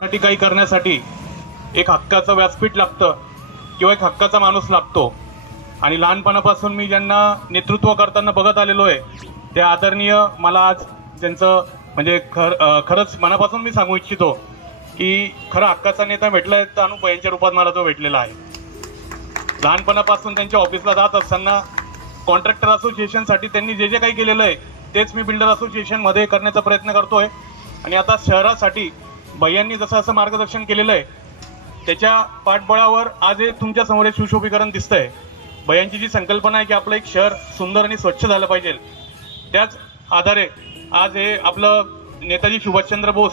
साठी काही करण्यासाठी एक हक्काचं व्यासपीठ लागतं किंवा एक हक्काचा माणूस लागतो. आणि लहानपणापासून मी ज्यांना नेतृत्व करताना बघत आलेलो आहे ते आदरणीय मला आज त्यांचं म्हणजे खर खरंच मनापासून मी सांगू इच्छितो की खरं हक्काचा नेता भेटला आहे तर अनुपयांच्या रूपात मला तो भेटलेला आहे. लहानपणापासून त्यांच्या ऑफिसला जात असताना कॉन्ट्रॅक्टर असोसिएशनसाठी त्यांनी जे जे काही केलेलं आहे तेच मी बिल्डर असोसिएशनमध्ये करण्याचा प्रयत्न करतोय. आणि आता शहरासाठी भैयांनी जसं असं मार्गदर्शन केलेलं आहे त्याच्या पाठबळावर आज हे तुमच्यासमोर हे सुशोभीकरण दिसतंय. भैयांची जी संकल्पना आहे की आपलं एक शहर सुंदर आणि स्वच्छ झालं पाहिजे त्याच आधारे आज हे आपलं नेताजी सुभाषचंद्र बोस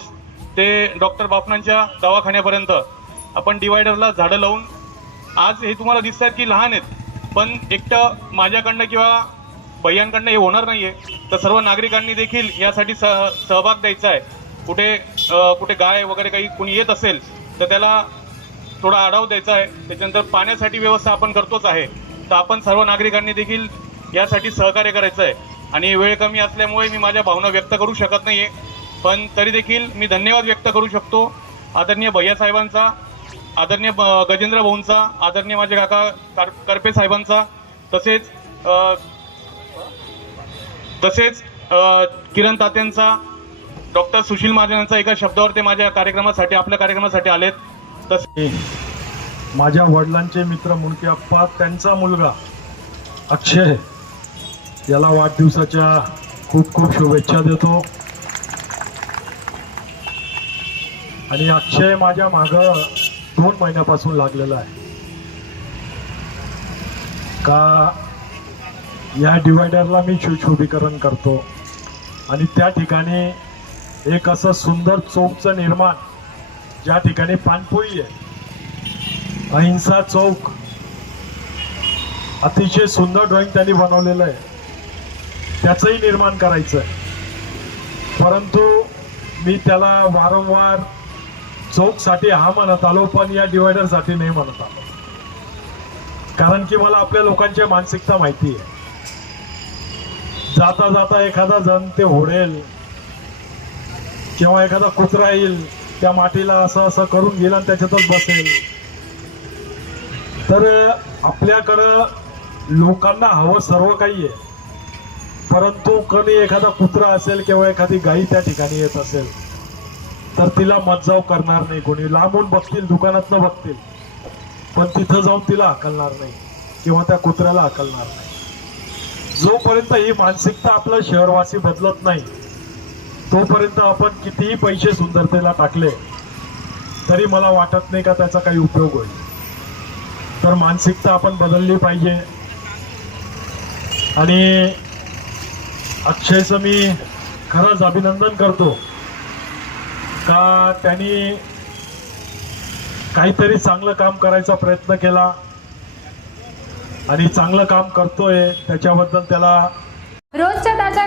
ते डॉक्टर बापनांच्या दवाखान्यापर्यंत आपण डिवायडरला झाडं लावून आज हे तुम्हाला दिसत आहेत की लहान आहेत पण एकटं माझ्याकडनं किंवा भैयांकडनं हे होणार नाही आहे तर सर्व नागरिकांनी देखील यासाठी सह सहभाग द्यायचा आहे. कुठे कुठे गाय वगैरे काही कुणी येत असेल तर त्याला थोडा आढाव द्यायचा आहे. त्याच्यानंतर पाण्यासाठी व्यवस्था आपण करतोच आहे. तर आपण सर्व नागरिकांनी देखील यासाठी सहकार्य करायचं आहे. आणि वेळ कमी असल्यामुळे मी माझ्या भावना व्यक्त करू शकत नाही आहे पण तरी देखील मी धन्यवाद व्यक्त करू शकतो. आदरणीय भैया साहेबांचा आदरणीय ब- गजेंद्र भाऊंचा आदरणीय माझे काका कार करपे साहेबांचा तसेच तसेच किरण तात्यांचा डॉक्टर सुशील महाजनांचा एका शब्दावर ते माझ्या कार्यक्रमासाठी आपल्या कार्यक्रमासाठी आलेत. तसे माझ्या वडिलांचे मित्र मुंडके अप्पा त्यांचा मुलगा अक्षय याला वाढदिवसाच्या खूप खूप शुभेच्छा देतो. आणि अक्षय माझ्या माग दोन महिन्यापासून लागलेला आहे. का या डिवायडरला मी शुशुभीकरण करतो. आणि त्या ठिकाणी एक असं सुंदर चौकचं निर्माण ज्या ठिकाणी पाणपोई आहे. अहिंसा चौक अतिशय सुंदर ड्रॉइंग त्यांनी बनवलेलं आहे. त्याचंही निर्माण करायचं आहे. परंतु मी त्याला वारंवार चौकसाठी हा म्हणत आलो पण या डिवायडरसाठी नाही म्हणत आलो. कारण की मला आपल्या लोकांची मानसिकता माहिती आहे. जाता जाता एखादा जण ते होडेल किंवा एखादा कुत्रा येईल त्या मातीला असं असं करून गेला आणि त्याच्यातच बसेल. तर आपल्याकडं लोकांना हवं सर्व काही आहे. परंतु कधी एखादा कुत्रा असेल किंवा एखादी गाई त्या ठिकाणी येत असेल तर तिला मज्जाव करणार नाही कोणी. लांबून बघतील दुकानातनं बघतील पण तिथं जाऊन तिला हकलणार नाही किंवा त्या कुत्र्याला हकलणार नाही. जोपर्यंत ही मानसिकता आपलं शहरवासी बदलत नाही तोपर्यंत आपण कितीही पैसे सुंदरतेला टाकले तरी मला वाटत नाही का त्याचा काही उपयोग होईल. तर मानसिकता आपण बदलली पाहिजे. आणि अक्षयचं मी खरंच अभिनंदन करतो का त्यांनी काहीतरी चांगलं काम करायचा प्रयत्न केला आणि चांगलं काम करतोय त्याच्याबद्दल त्याला रोजच्या ताज्या